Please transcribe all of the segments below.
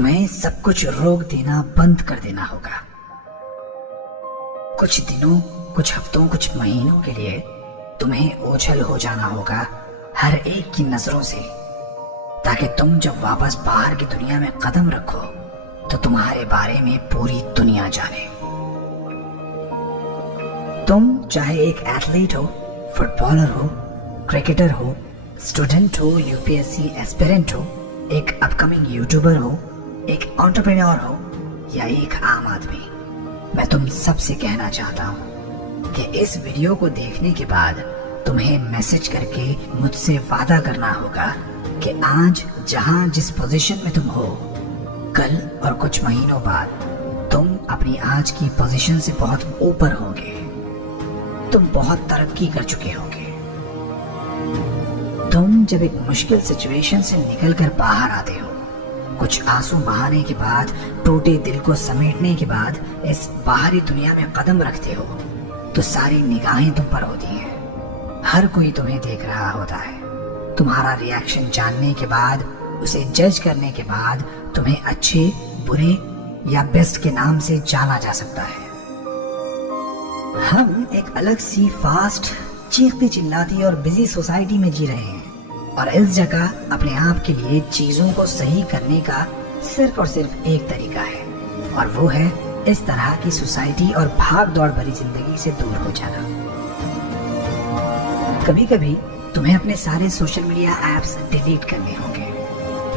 تمہیں سب کچھ روک دینا بند کر دینا ہوگا. کچھ دنوں، کچھ ہفتوں، کچھ مہینوں کے لیے تمہیں اوجھل ہو جانا ہوگا ہر ایک کی نظروں سے، تاکہ تم جب واپس باہر کی دنیا میں قدم رکھو تو تمہارے بارے میں پوری دنیا جانے. تم چاہے ایک ایتھلیٹ ہو، فٹ بالر ہو، کرکٹر ہو، اسٹوڈنٹ ہو، UPSC ایسپیرنٹ ہو، ایک اپ کمنگ یوٹیوبر ہو، ایک انٹرپرینور ہو یا ایک عام آدمی، میں تم سب سے کہنا چاہتا ہوں کہ اس ویڈیو کو دیکھنے کے بعد تمہیں میسج کر کے مجھ سے وعدہ کرنا ہوگا کہ آج جہاں جس پوزیشن میں تم ہو، کل اور کچھ مہینوں بعد تم اپنی آج کی پوزیشن سے بہت اوپر ہوگے. تم بہت ترقی کر چکے ہوگے. تم جب ایک مشکل سچویشن سے نکل کر باہر آتے ہو، کچھ آنسو بہانے کے بعد، ٹوٹے دل کو سمیٹنے کے بعد اس باہری دنیا میں قدم رکھتے ہو تو ساری نگاہیں تم پر ہوتی ہیں. ہر کوئی تمہیں دیکھ رہا ہوتا ہے. تمہارا ری ایکشن جاننے کے بعد، اسے جج کرنے کے بعد تمہیں اچھے، برے یا بیسٹ کے نام سے جانا جا سکتا ہے. ہم ایک الگ سی فاسٹ، چیختی چلاتی اور بزی سوسائٹی میں جی رہے ہیں، اور اس جگہ اپنے آپ کے لیے چیزوں کو صحیح کرنے کا صرف اور صرف ایک طریقہ ہے، اور وہ ہے اس طرح کی سوسائٹی اور بھاگ دوڑ بھری زندگی سے دور ہو جانا. کبھی کبھی تمہیں اپنے سارے سوشل میڈیا ایپس ڈیلیٹ کرنے ہوں گے.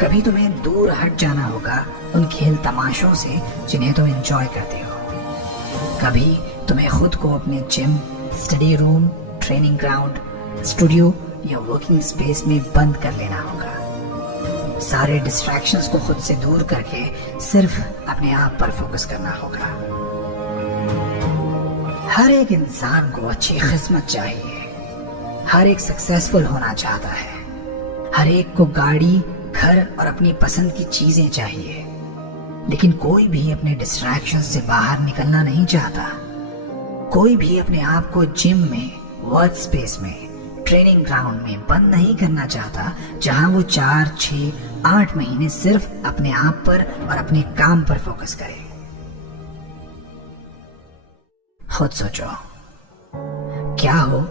کبھی تمہیں دور ہٹ جانا ہوگا ان کھیل تماشوں سے جنہیں تم انجوائے کرتے ہو. کبھی تمہیں خود کو اپنے جم، اسٹڈی روم، ٹریننگ گراؤنڈ، اسٹوڈیو یا ورکنگ اسپیس میں بند کر لینا ہوگا. سارے ڈسٹریکشنز کو خود سے دور کر کے صرف اپنے آپ پر فوکس کرنا ہوگا. ہر ایک انسان کو اچھی قسمت چاہیے. ہر ایک سکسیسفل ہونا چاہتا ہے. ہر ایک کو گاڑی، گھر اور اپنی پسند کی چیزیں چاہیے. لیکن کوئی بھی اپنے ڈسٹریکشن سے باہر نکلنا نہیں چاہتا. کوئی بھی اپنے آپ کو جم میں، ورک اسپیس میں، ٹریننگ گراؤنڈ میں بند نہیں کرنا چاہتا، جہاں وہ 4، 6، 8 مہینے صرف اپنے آپ پر اور اپنے کام پر فوکس کرے. خود سوچو، کیا ہو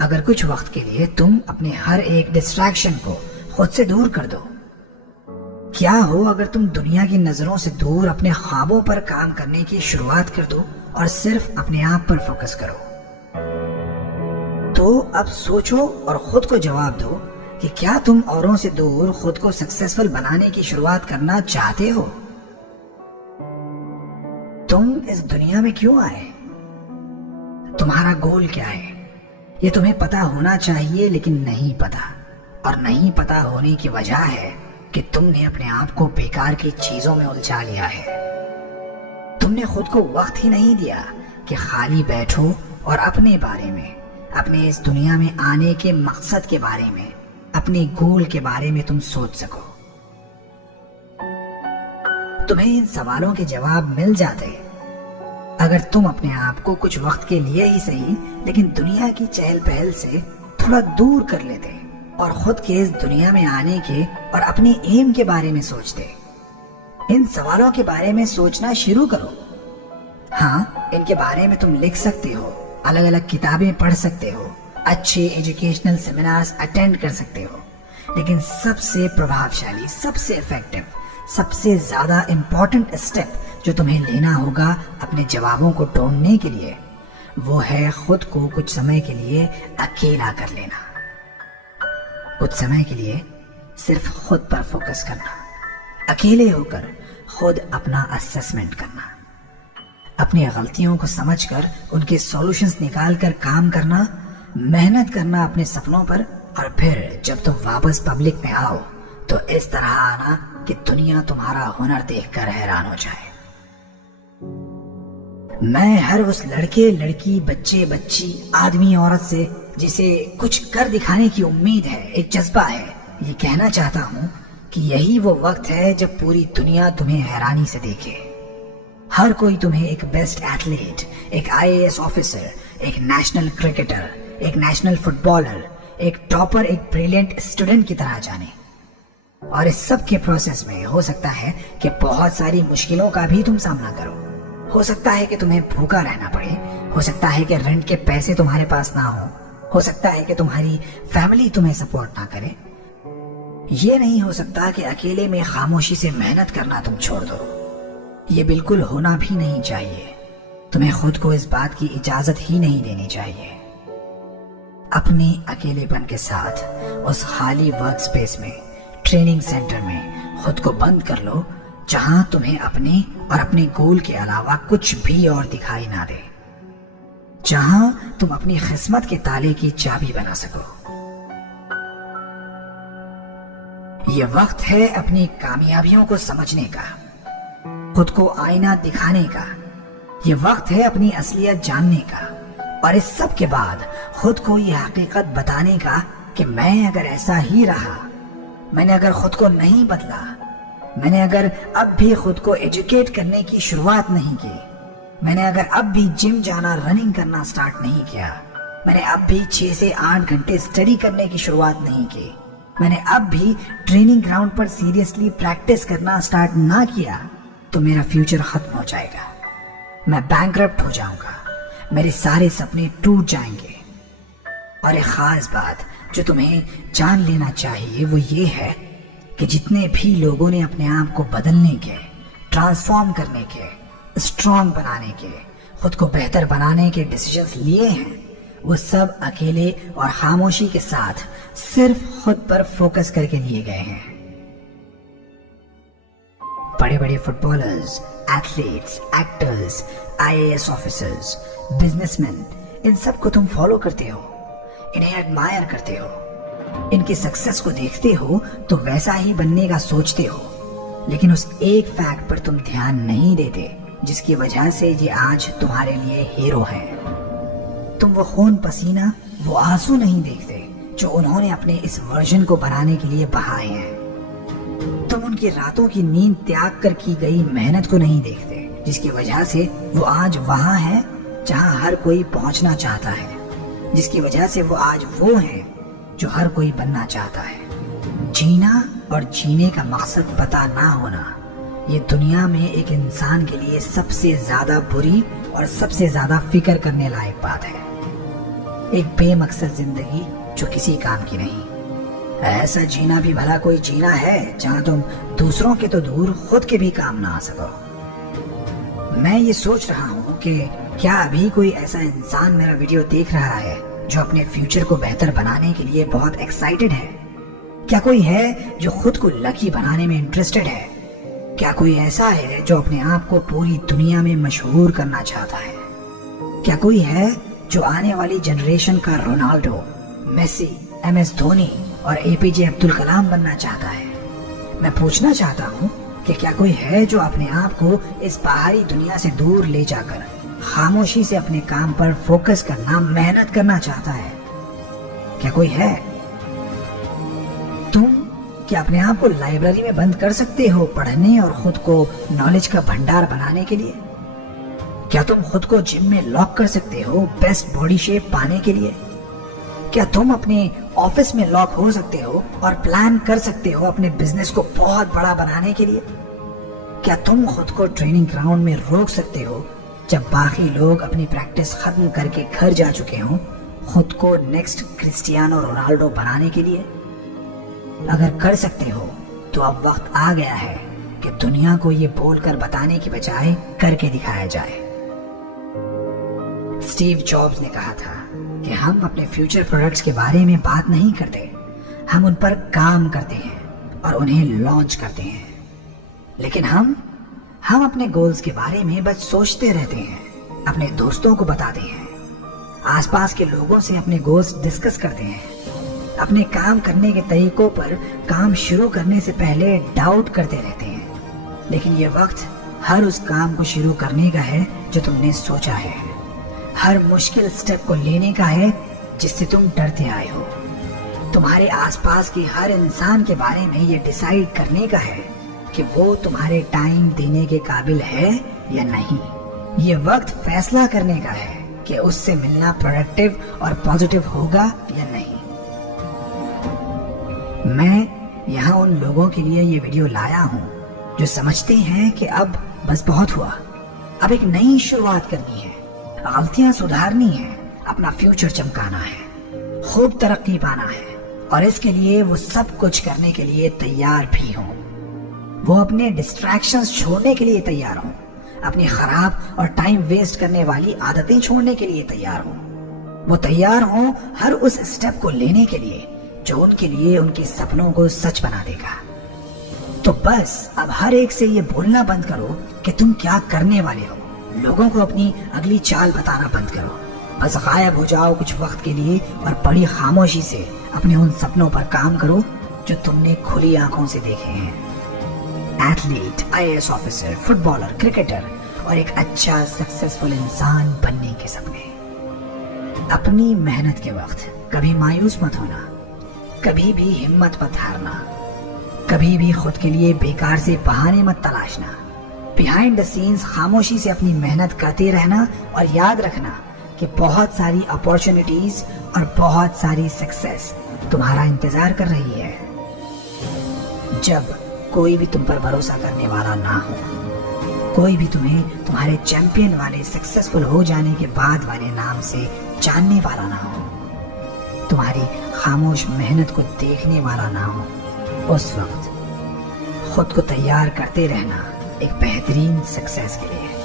اگر کچھ وقت کے لیے تم اپنے ہر ایک ڈسٹریکشن کو خود سے دور کر دو؟ کیا ہو اگر تم دنیا کی نظروں سے دور اپنے خوابوں پر کام کرنے کی شروعات کر دو اور صرف اپنے آپ پر فوکس کرو؟ تو اب سوچو اور خود کو جواب دو کہ کیا تم اوروں سے دور خود کو سکسیسفل بنانے کی شروعات کرنا چاہتے ہو؟ تم اس دنیا میں کیوں آئے؟ تمہارا گول کیا ہے؟ یہ تمہیں پتا ہونا چاہیے، لیکن نہیں پتا. اور نہیں پتا ہونے کی وجہ ہے کہ تم نے اپنے آپ کو بیکار کی چیزوں میں الجھا لیا ہے. تم نے خود کو وقت ہی نہیں دیا کہ خالی بیٹھو اور اپنے بارے میں، اپنے اس دنیا میں آنے کے مقصد کے بارے میں، اپنے گول کے بارے میں تم سوچ سکو. تمہیں ان سوالوں کے جواب مل جاتے اگر تم اپنے آپ کو کچھ وقت کے لیے ہی صحیح لیکن دنیا کی چہل پہل سے تھوڑا دور کر لیتے اور خود کے اس دنیا میں آنے کے اور اپنے ایم کے بارے میں سوچتے. ان سوالوں کے بارے میں سوچنا شروع کرو. ہاں، ان کے بارے میں تم لکھ سکتے ہو، الگ الگ کتابیں پڑھ سکتے ہو، اچھے ایجوکیشنل سیمینارز اٹینڈ کر سکتے ہو، لیکن سب سے پربھاوشالی، سب سے افیکٹو، سب سے زیادہ امپورٹنٹ اسٹیپ جو تمہیں لینا ہوگا اپنے جوابوں کو ڈھونڈنے کے لیے، وہ ہے خود کو کچھ سمے کے لیے اکیلا کر لینا. کچھ سمے کے لیے صرف خود پر فوکس کرنا، اکیلے ہو کر خود اپنا اسسمنٹ کرنا، اپنی غلطیوں کو سمجھ کر ان کے سولوشنز نکال کر کام کرنا، محنت کرنا اپنے سپنوں پر، اور پھر جب تم واپس پبلک میں آؤ تو اس طرح آنا کہ دنیا تمہارا ہنر دیکھ کر حیران ہو جائے. میں ہر اس لڑکے، لڑکی، بچے، بچی، آدمی، عورت سے جسے کچھ کر دکھانے کی امید ہے، ایک جذبہ ہے، یہ کہنا چاہتا ہوں کہ یہی وہ وقت ہے جب پوری دنیا تمہیں حیرانی سے دیکھے. ہر کوئی تمہیں ایک بیسٹ ایتھلیٹ، ایک IAS آفیسر، ایک نیشنل کرکٹر، ایک نیشنل فٹ بالر، ایک ٹاپر، ایک بریلینٹ اسٹوڈنٹ کی طرح جانے. اور اس سب کے پروسیس میں ہو سکتا ہے کہ بہت ساری مشکلوں کا بھی تم سامنا کرو. ہو سکتا ہے کہ تمہیں بھوکا رہنا پڑے, ہو سکتا ہے کہ رینٹ کے پیسے تمہارے پاس نہ ہو سکتا ہے کہ تمہاری فیملی تمہیں سپورٹ نہ کرے. یہ نہیں ہو سکتا کہ اکیلے میں خاموشی سے محنت کرنا تم چھوڑ دو. یہ بالکل ہونا بھی نہیں چاہیے. تمہیں خود کو اس بات کی اجازت ہی نہیں دینی چاہیے. اپنے اکیلے پن کے ساتھ اس خالی ورک سپیس میں, ٹریننگ سینٹر میں خود کو بند کر لو جہاں تمہیں اپنے اور اپنے گول کے علاوہ کچھ بھی اور دکھائی نہ دے, جہاں تم اپنی قسمت کے تالے کی چابی بنا سکو. یہ وقت ہے اپنی کامیابیوں کو سمجھنے کا, خود کو آئینہ دکھانے کا. یہ وقت ہے اپنی اصلیت جاننے کا, اور اس سب کے بعد خود کو یہ حقیقت بتانے کا کہ میں اگر ایسا ہی رہا, میں نے اگر خود کو نہیں بدلا, میں نے اگر اب بھی خود کو ایجوکیٹ کرنے کی شروعات نہیں کی, میں نے اگر اب بھی جم جانا, رننگ کرنا سٹارٹ نہیں کیا, میں نے اب بھی 6 سے 8 گھنٹے اسٹڈی کرنے کی شروعات نہیں کی, میں نے اب بھی ٹریننگ گراؤنڈ پر سیریسلی پریکٹس کرنا سٹارٹ نہ کیا, تو میرا فیوچر ختم ہو جائے گا. میں بینکرپٹ ہو جاؤں گا, میرے سارے سپنے ٹوٹ جائیں گے. اور ایک خاص بات جو تمہیں جان لینا چاہیے وہ یہ ہے کہ جتنے بھی لوگوں نے اپنے آپ کو بدلنے کے, ٹرانسفارم کرنے کے, اسٹرانگ بنانے کے, خود کو بہتر بنانے کے ڈیسیژنز لیے ہیں, وہ سب اکیلے اور خاموشی کے ساتھ صرف خود پر فوکس کر کے لیے گئے ہیں. بڑے بڑے footballers, athletes, actors, IAS officers, businessman, ان سب کو تم فالو کرتے ہو, انہیں ایڈمائر کرتے ہو, ان کی سکسس کو دیکھتے ہو تو ویسا ہی بننے کا سوچتے ہو, لیکن اس ایک فیکٹ پر تم دھیان نہیں دیتے جس کی وجہ سے یہ آج تمہارے لیے ہیرو ہیں. تم وہ خون پسینہ, وہ آنسو نہیں دیکھتے جو انہوں نے اپنے اس ورژن کو بنانے کے لیے بہائے ہیں. تم ان کی راتوں کی نیند تیاگ کر کی گئی محنت کو نہیں دیکھتے جس کی وجہ سے وہ آج وہاں ہے جہاں ہر کوئی پہنچنا چاہتا ہے, جس کی وجہ سے وہ آج وہ ہیں جو ہر کوئی بننا چاہتا ہے. جینا اور جینے کا مقصد پتہ نہ ہونا, یہ دنیا میں ایک انسان کے لیے سب سے زیادہ بری اور سب سے زیادہ فکر کرنے لائق بات ہے. ایک بے مقصد زندگی جو کسی کام کی نہیں. ایسا جینا بھی بھلا کوئی جینا ہے جہاں تم دوسروں کے تو دور خود کے بھی کام نہ آ سکو. میں یہ سوچ رہا ہوں کہ کیا ابھی کوئی ایسا انسان میرا ویڈیو دیکھ رہا ہے جو اپنے فیوچر کو بہتر بنانے کے لیے بہت ایکسائٹڈ ہے؟ کیا کوئی ہے جو خود کو لکی بنانے میں انٹرسٹڈ ہے؟ کیا کوئی ایسا ہے جو اپنے آپ کو پوری دنیا میں مشہور کرنا چاہتا ہے؟ کیا کوئی ہے جو آنے والی جنریشن کا رونالڈو, میسی, MS دھونی اور APJ عبد الکلام بننا چاہتا ہے؟ میں پوچھنا چاہتا ہوں کہ کیا کوئی ہے جو اپنے آپ کو اس باہری دنیا سے دور لے جا کر خاموشی سے اپنے کام پر فوکس کرنا, محنت کرنا چاہتا ہے؟ کیا کوئی ہے؟ تم کیا اپنے آپ کو لائبریری میں بند کر سکتے ہو پڑھنے اور خود کو نالج کا بھنڈار بنانے کے لیے؟ کیا تم خود کو جم میں لاک کر سکتے ہو بیسٹ باڈی شیپ پانے کے لیے؟ کیا تم اپنے آفس میں لاک ہو سکتے ہو اور پلان کر سکتے ہو اپنے بزنس کو بہت بڑا بنانے کے لیے؟ کیا تم خود کو ٹریننگ گراؤنڈ میں روک سکتے ہو جب باقی لوگ اپنی پریکٹس ختم کر کے گھر جا چکے ہوں خود کو نیکسٹ کرسٹیانو رونالڈو بنانے کے لیے؟ اگر کر سکتے ہو تو اب وقت آ گیا ہے کہ دنیا کو یہ بول کر بتانے کی بجائے کر کے دکھایا جائے. اسٹیو جابز نے کہا تھا کہ ہم اپنے فیوچر پروڈکٹس کے بارے میں بات نہیں کرتے, ہم ان پر کام کرتے ہیں اور انہیں لانچ کرتے ہیں. لیکن ہم اپنے گولز کے بارے میں بس سوچتے رہتے ہیں, اپنے دوستوں کو بتاتے ہیں, آس پاس کے لوگوں سے اپنے گولز ڈسکس کرتے ہیں, اپنے کام کرنے کے طریقوں پر کام شروع کرنے سے پہلے ڈاؤٹ کرتے رہتے ہیں. لیکن یہ وقت ہر اس کام کو شروع کرنے کا ہے جو تم نے سوچا ہے, ہر مشکل سٹیپ کو لینے کا ہے جس سے تم ڈرتے آئے ہو. تمہارے آس پاس کے ہر انسان کے بارے میں یہ ڈیسائیڈ کرنے کا ہے کہ وہ تمہارے ٹائم دینے کے قابل ہے یا نہیں. یہ وقت فیصلہ کرنے کا ہے کہ اس سے ملنا پروڈکٹیو اور پازیٹیو ہوگا یا نہیں. میں یہاں ان لوگوں کے لیے یہ ویڈیو لایا ہوں جو سمجھتے ہیں کہ اب بس بہت ہوا، اب ایک نئی شروعات کرنی ہے، غلطیاں سدھارنی ہے، اپنا فیوچر چمکانا ہے، خوب ترقی پانا ہے، اور اس کے لیے وہ سب کچھ کرنے کے لیے تیار بھی ہوں۔ وہ اپنے ڈسٹریکشنز چھوڑنے کے لیے تیار ہوں، اپنی خراب اور ٹائم ویسٹ کرنے والی عادتیں چھوڑنے کے لیے تیار ہوں۔ وہ تیار ہوں ہر اس اسٹیپ کو لینے کے لیے جو ان کے لیے ان کے سپنوں کو سچ بنا دے گا۔ تو بس اب ہر ایک سے یہ بولنا بند کرو کہ تم کیا کرنے والے ہو، لوگوں کو اپنی اگلی چال بتانا بند کرو، بس غائب ہو جاؤ کچھ وقت کے لیے اور بڑی خاموشی سے اپنے ان سپنوں پر کام کرو جو تم نے کھلی آنکھوں سے دیکھے ہیں۔ Athlete, IAS officer, footballer, cricketer اور ایک اچھا سکسیسفل انسان بننے کے سپنے۔ اپنی محنت کے وقت کبھی مایوس مت ہونا، کبھی بھی ہمت مت ہارنا، کبھی بھی خود کے لیے بیکار سے بہانے مت تلاشنا۔ بیہائنڈ دا سینز خاموشی سے اپنی محنت کرتے رہنا اور یاد رکھنا کہ بہت ساری اپارچونٹیز اور بہت ساری سکسیس تمہارا انتظار کر رہی ہے۔ جب کوئی بھی تم پر بھروسہ کرنے والا نہ ہو، کوئی بھی تمہیں تمہارے چیمپئن والے سکسیسفل ہو جانے کے بعد والے نام سے جاننے والا نہ ہو، تمہاری خاموش محنت کو دیکھنے والا نہ ہو، اس وقت خود کو تیار کرتے رہنا ایک بہترین سکسیس کے لیے۔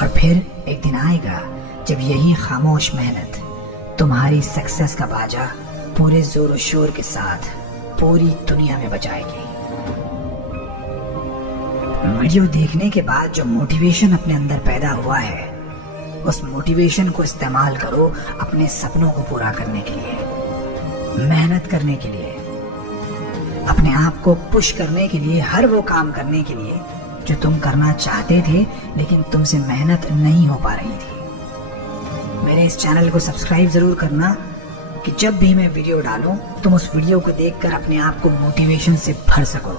اور پھر ایک دن آئے گا جب یہی خاموش محنت تمہاری سکسیس کا باجا پورے زور و شور کے ساتھ پوری دنیا میں بجائے گی۔ ویڈیو دیکھنے کے بعد جو موٹیویشن اپنے اندر پیدا ہوا ہے، اس موٹیویشن کو استعمال کرو اپنے سپنوں کو پورا کرنے کے لیے، محنت کرنے کے لیے، اپنے آپ کو پش کرنے کے لیے، ہر وہ کام کرنے کے لیے جو تم کرنا چاہتے تھے لیکن تم سے محنت نہیں ہو پا رہی تھی۔ میرے اس چینل کو سبسکرائب ضرور کرنا کہ جب بھی میں ویڈیو ڈالوں تم اس ویڈیو کو دیکھ کر اپنے آپ کو موٹیویشن سے بھر سکو۔